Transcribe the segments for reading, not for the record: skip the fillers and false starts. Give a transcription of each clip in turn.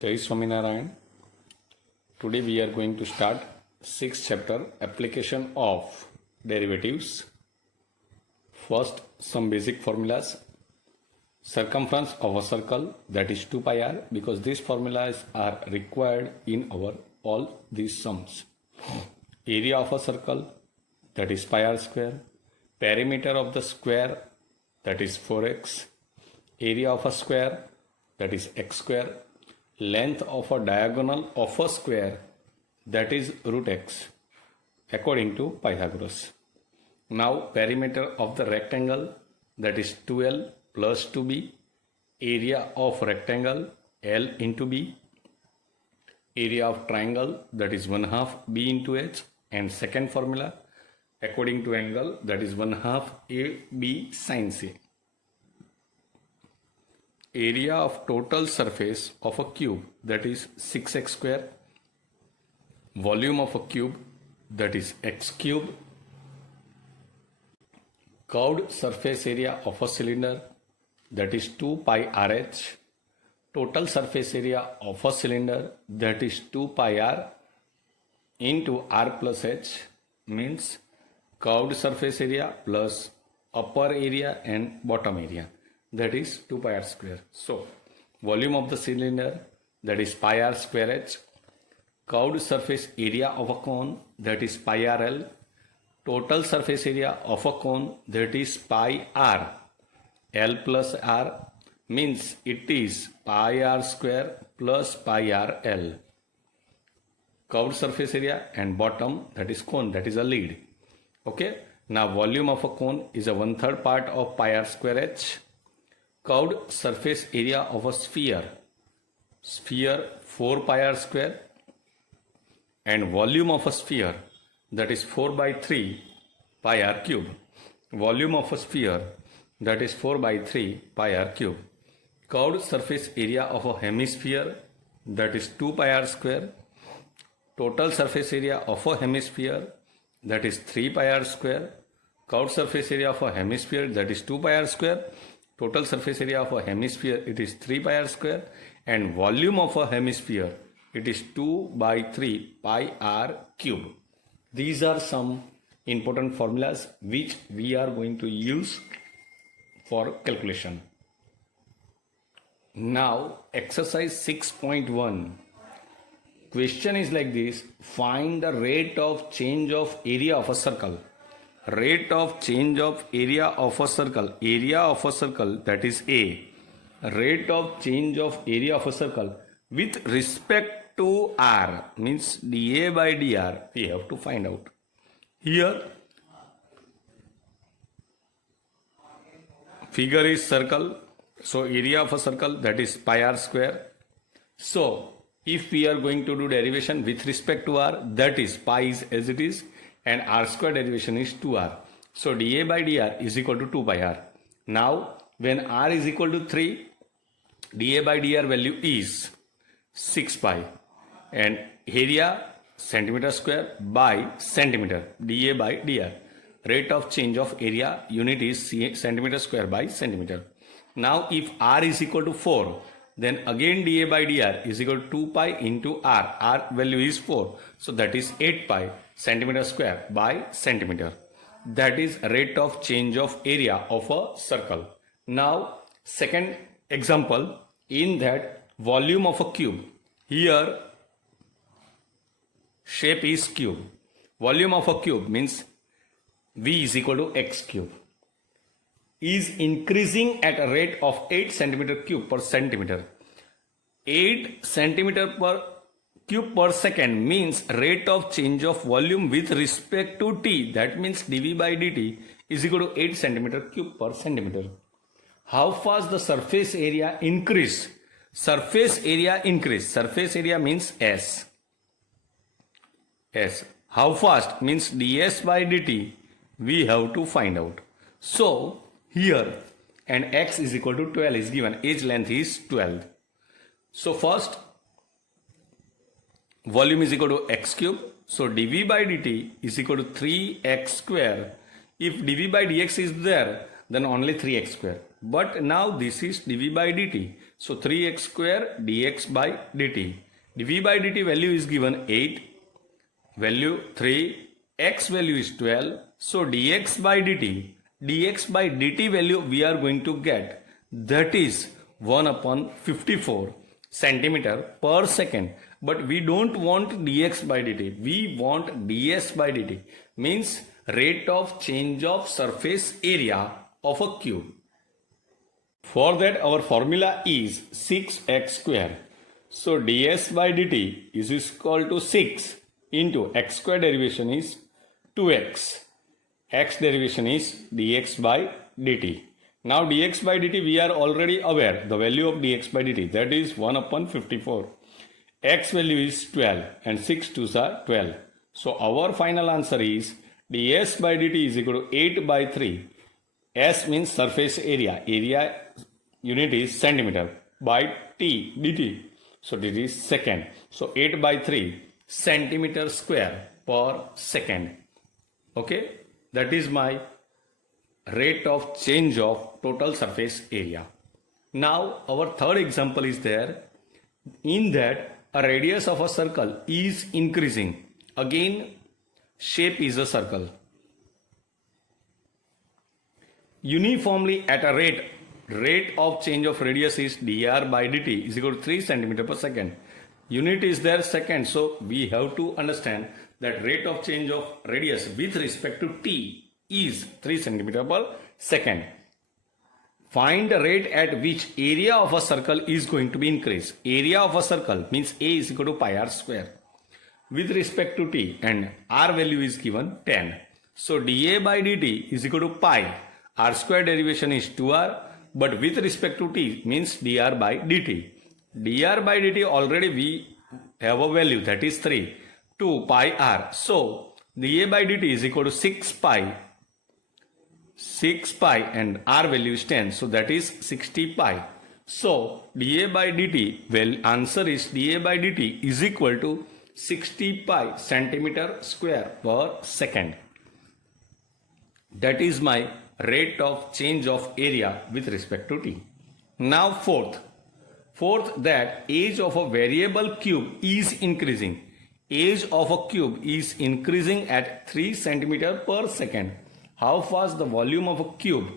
Jai Swaminarayan. Today we are going to start 6th chapter, application of derivatives. First, some basic formulas. Circumference of a circle, that is 2 pi r, because these formulas are required in our all these sums. Area of a circle, that is pi r square. Perimeter of the square, that is 4x. Area of a square, that is x square. Length of a diagonal of a square, that is root x, according to Pythagoras. Now, perimeter of the rectangle, that is 2l plus 2b. Area of rectangle, l into b. Area of triangle, that is 1/2 b into h. And second formula, according to angle, that is 1/2 ab sin c. Area of total surface of a cube, that is 6x square. Volume of a cube, that is x cube. Curved surface area of a cylinder, that is 2 pi rh. Total surface area of a cylinder, that is 2 pi r into r plus h, means curved surface area plus upper area and bottom area, that is 2 pi r square. So, volume of the cylinder, that is pi r square h. Curved surface area of a cone, that is pi r l. Total surface area of a cone, that is pi r. L plus r means it is pi r square plus pi r l. Curved surface area and bottom, that is cone, that is a lead. Okay. Now, volume of a cone is a 1/3 part of pi r square h. Curved surface area of a sphere, 4 pi r square, and volume of a sphere, that is 4 by 3 pi r cube. Volume of a sphere, that is 4 by 3 pi r cube. Curved surface area of a hemisphere, that is 2 pi r square. Total surface area of a hemisphere, that is 3 pi r square. Curved surface area of a hemisphere, that is 2 pi r square. Total surface area of a hemisphere, it is 3 pi r square, and volume of a hemisphere, it is 2 by 3 pi r cube. These are some important formulas which we are going to use for calculation. Now, exercise 6.1. Question is like this: find the rate of change of area of a circle. Rate of change of area of a circle. Area of a circle, that is A. Rate of change of area of a circle with respect to R, means dA by dr, we have to find out. Here, figure is circle. So, area of a circle, that is pi r square. So, if we are going to do derivation with respect to R, that is pi is as it is, and r square derivation is 2r. So, dA by dr is equal to 2 pi r. Now, when r is equal to 3, dA by dr value is 6 pi, and area centimeter square by centimeter, dA by dr. Rate of change of area unit is centimeter square by centimeter. Now, if r is equal to 4, then again dA by dr is equal to 2 pi into r. R value is 4. So, that is 8 pi centimeter square by centimeter. That is rate of change of area of a circle. Now, second example, in that volume of a cube. Here, shape is cube. Volume of a cube means V is equal to x cube. Is increasing at a rate of 8 centimeter cube per centimeter. 8 centimeter per cube per second means rate of change of volume with respect to t. That means dV by dt is equal to 8 centimeter cube per centimeter. How fast the surface area increase? Surface area increase. Surface area means S. S. How fast means ds by dt we have to find out. So, here, and x is equal to 12 is given, edge length is 12. So, first, volume is equal to x cube. So, dV by dt is equal to 3x square. If dV by dx is there, then only 3x square. But now this is dV by dt. So 3x square dx by dt. dv by dt value is given 8, value 3, x value is 12. So dx by dt value we are going to get, that is 1 upon 54 centimeter per second. But we don't want dx by dt, we want ds by dt, means rate of change of surface area of a cube. For that our formula is 6x square. So ds by dt is equal to 6 into x square derivation is 2x. X derivation is dx by dt. Now dx by dt we are already aware the value of dx by dt, that is 1 upon 54. X value is 12 and 6 2s are 12. So our final answer is ds by dt is equal to 8 by 3. S means surface area. Area unit is centimeter by t dt. So this is second. So 8 by 3 centimeter square per second. Okay. That is my rate of change of total surface area. Now our third example is there. In that a radius of a circle is increasing. Again shape is a circle. Uniformly at a rate of change of radius is dr by dt is equal to 3 centimeter per second. Unit is there second, so we have to understand that rate of change of radius with respect to t is 3 centimeter per second. Find the rate at which area of a circle is going to be increased. Area of a circle means A is equal to pi r square with respect to t, and r value is given 10. So dA by dt is equal to pi. R square derivation is 2r, but with respect to t means dr by dt. dr by dt already we have a value, that is 3 to pi r. So dA by dt is equal to 6 pi and r value is 10. So that is 60 pi. So dA by dt, well, answer is dA by dt is equal to 60 pi centimeter square per second. That is my rate of change of area with respect to t. Now fourth, that age of a variable cube is increasing. Age of a cube is increasing at 3 centimeter per second. How fast the volume of a cube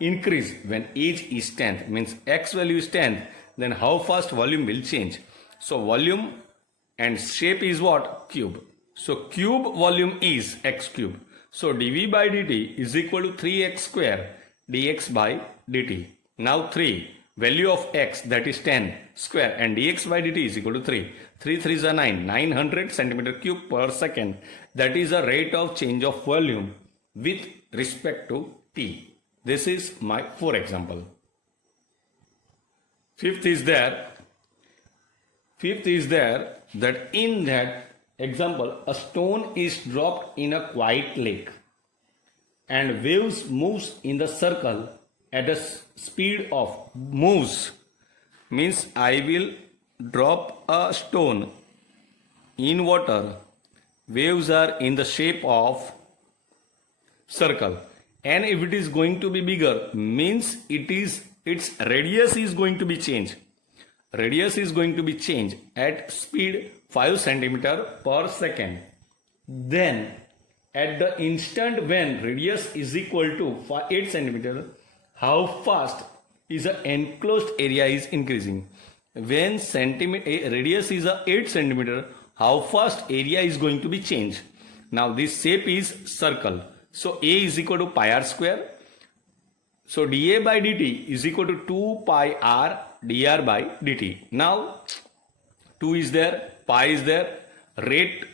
increase when age is 10th, means x value is 10th, then how fast volume will change. So volume and shape is what? Cube. So cube volume is x cube. So dv by dt is equal to 3x square dx by dt. Now 3, value of x, that is 10 square, and dx by dt is equal to 3. 3 3s are 9, 900 centimeter cube per second. That is a rate of change of volume with respect to t. This is my 4 example. Fifth is there that in that example a stone is dropped in a quiet lake and waves moves in the circle at a speed of moves, means I will drop a stone in water, waves are in the shape of circle, and if it is going to be bigger means its radius is going to be changed. Radius is going to be changed at speed 5 centimeter per second. Then at the instant when radius is equal to 8 centimeter, how fast is the enclosed area is increasing. When radius is 8 centimeter, how fast area is going to be changed. Now this shape is circle. So A is equal to pi r square. So dA by dt is equal to 2 pi r dr by dt. Now 2 is there, pi is there, rate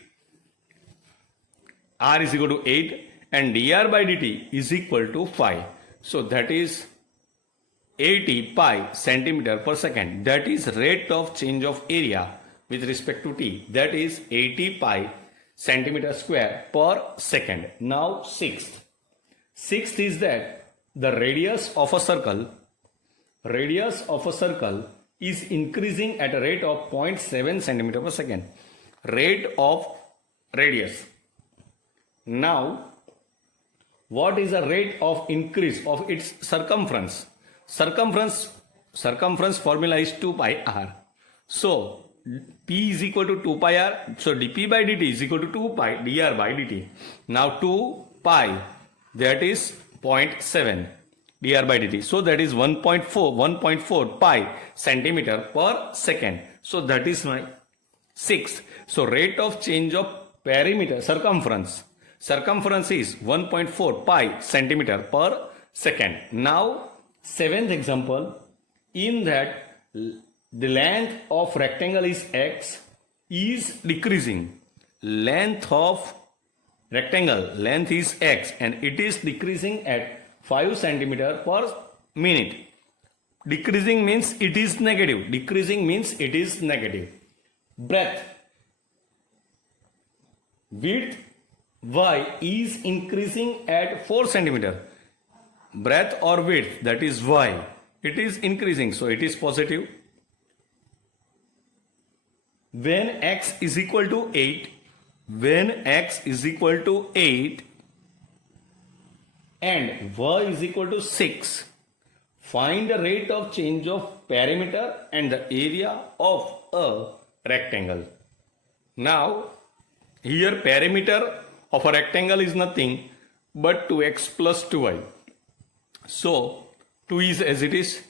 r is equal to 8 and dr by dt is equal to 5. So that is 80 pi centimeter per second. That is rate of change of area with respect to t. That is 80 pi centimeter square per second. Now sixth is that the radius of a circle is increasing at a rate of 0.7 centimeter per second. Rate of radius. Now what is the rate of increase of its circumference? Circumference circumference formula is 2 pi r. So P is equal to 2 pi r. So dP by dt is equal to 2 pi dr by dt. Now 2 pi, that is 0.7 dr by dt. So that is 1.4 pi centimeter per second. So that is my 6. So rate of change of perimeter circumference is 1.4 pi centimeter per second. Now 7th example, in that the length of rectangle is x is decreasing. Length of rectangle length is x and it is decreasing at 5 centimeter per minute. Decreasing means it is negative. Decreasing means it is negative. Breadth, width y is increasing at 4 centimeter. Breadth or width, that is y, it is increasing, so it is positive. When x is equal to 8 and y is equal to 6, find the rate of change of perimeter and the area of a rectangle. Now here perimeter of a rectangle is nothing but 2x plus 2y. So 2 is as it is.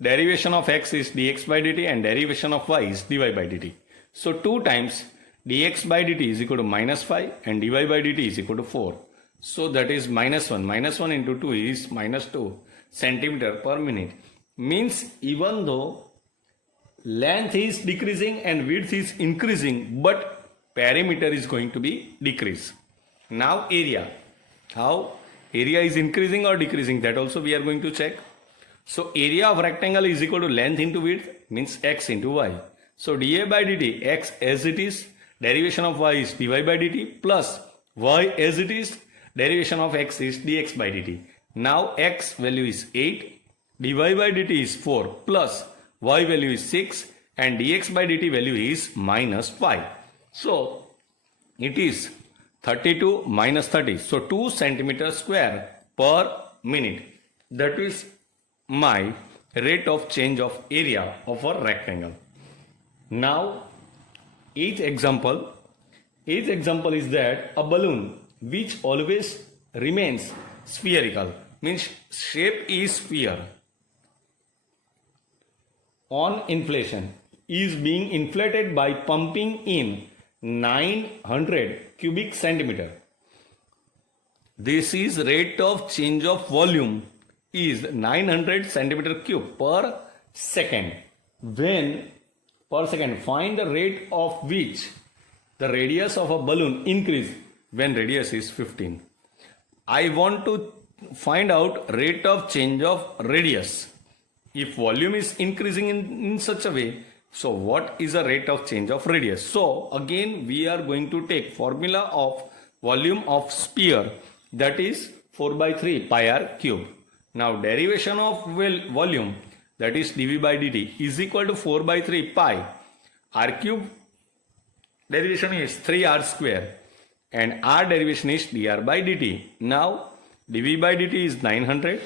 Derivation of x is dx by dt and derivation of y is dy by dt. So 2 times dx by dt is equal to minus 5 and dy by dt is equal to 4. So that is minus 1. Minus 1 into 2 is minus 2 centimeter per minute. Means even though length is decreasing and width is increasing, but perimeter is going to be decreased. Now area. How? Area is increasing or decreasing, that also we are going to check. So area of rectangle is equal to length into width, means x into y. So dA by dt, x as it is, derivation of y is dy by dt, plus y as it is, derivation of x is dx by dt. Now x value is 8, dy by dt is 4, plus y value is 6 and dx by dt value is minus 5. So it is 32 minus 30. So 2 centimeter square per minute. That is my rate of change of area of a rectangle. Now each example is that a balloon which always remains spherical, means shape is sphere, on inflation is being inflated by pumping in 900 cubic centimeter. This is rate of change of volume is 900 centimeter cube per second. When per second, find the rate of which the radius of a balloon increase when radius is 15. I want to find out rate of change of radius. If volume is increasing in such a way, so what is the rate of change of radius? So again we are going to take formula of volume of sphere, that is 4 by 3 pi r cube. Now derivation of volume, that is dV by dt, is equal to 4 by 3 pi r cube. Derivation is 3r square and r derivation is dr by dt. Now dV by dt is 900,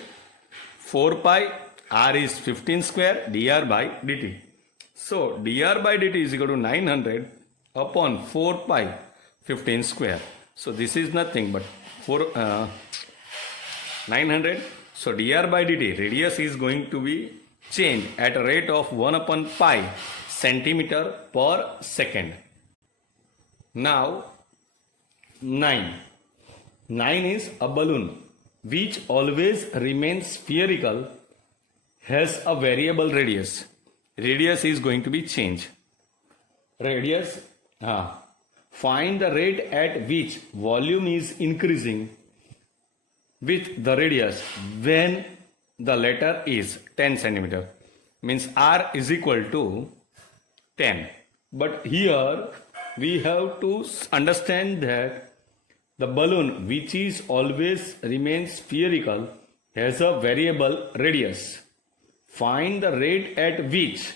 4 pi, r is 15 square, dr by dt. So dr by dt is equal to 900 upon 4 pi 15 square. So this is nothing but 900. So dr by dt, radius is going to be changed at a rate of 1 upon pi centimeter per second. Now 9 is a balloon which always remains spherical, has a variable radius. Radius is going to be changed. Radius, find the rate at which volume is increasing with the radius when the latter is 10 centimeter. Means r is equal to 10. But here we have to understand that the balloon which is always remains spherical has a variable radius. Find the rate at which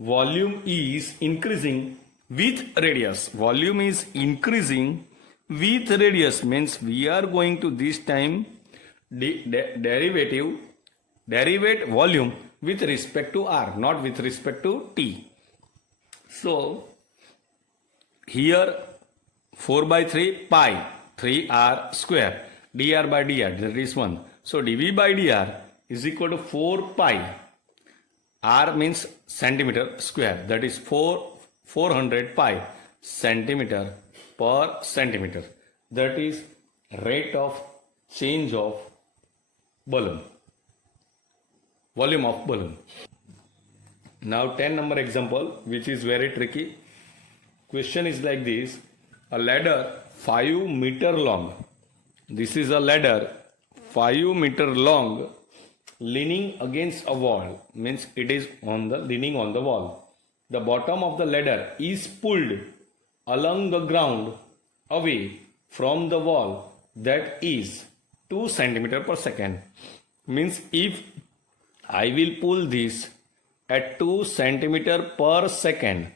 volume is increasing with radius. Volume is increasing with radius means we are going to this time derivate volume with respect to r, not with respect to t. So here 4 by 3 pi 3r square dr by dr, that is 1. So dv by dr is equal to 4 pi. R means centimeter square, that is 400 pi centimeter per centimeter. That is rate of change of balloon, volume of balloon. Now 10 number example, which is very tricky. Question is like this: a ladder 5 meter long. This is a ladder 5 meter long, leaning against a wall, means it is leaning on the wall. The bottom of the ladder is pulled along the ground away from the wall, that is 2 centimeter per second. Means if I will pull this at 2 centimeter per second,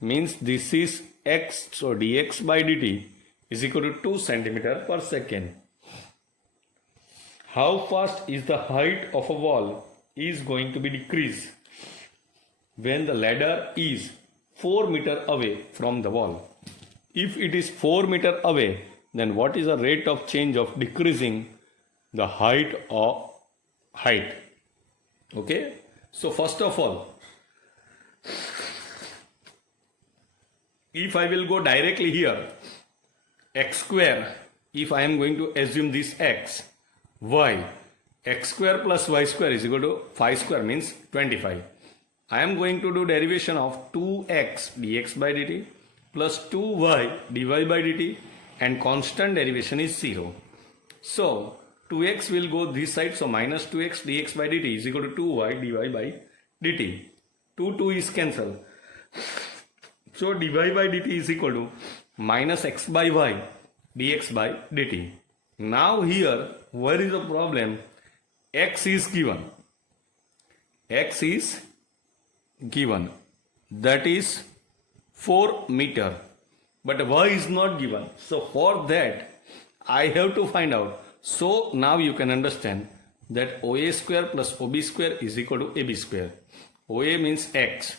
means this is x, so dx by dt is equal to 2 centimeter per second. How fast is the height of a wall is going to be decreased when the ladder is 4 meter away from the wall? If it is 4 meter away, then what is the rate of change of decreasing the height of height? Okay, so first of all, if I will go directly here, x square, if I am going to assume this x, y, x square plus y square is equal to 5 square means 25. I am going to do derivation of 2x dx by dt plus 2y dy by dt, and constant derivation is 0. So 2x will go this side, so minus 2x dx by dt is equal to 2y dy by dt. 2 is cancelled. So dy by dt is equal to minus x by y dx by dt. Now here, where is the problem? X is given. X is given. That is 4 meter. But y is not given. So for that, I have to find out. So now you can understand that OA square plus OB square is equal to AB square. OA means x,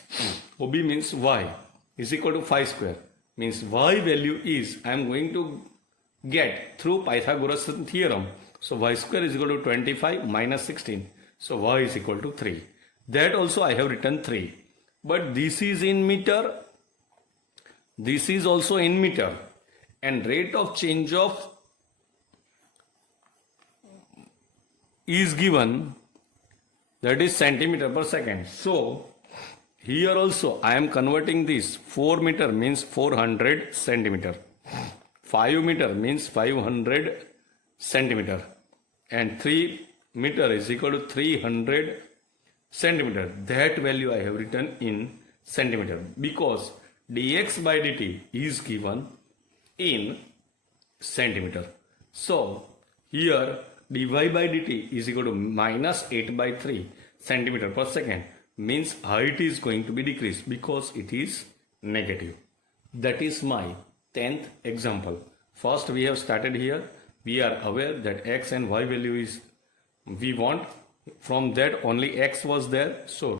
OB means y is equal to 5 square. Means y value is, I am going to get through Pythagoras theorem. So y square is equal to 25 minus 16. So y is equal to 3. That also I have written 3. But this is in meter. This is also in meter. And rate of change of is given, that is centimeter per second. So here also I am converting this. 4 meter means 400 centimeter. 5 meter means 500 centimeter, and 3 meter is equal to 300 centimeter. That value I have written in centimeter because dx by dt is given in centimeter. So here dy by dt is equal to minus 8 by 3 centimeter per second, means height is going to be decreased because it is negative. That is my 10th example. First we have started here. We are aware that x and y value is we want. From that only x was there. So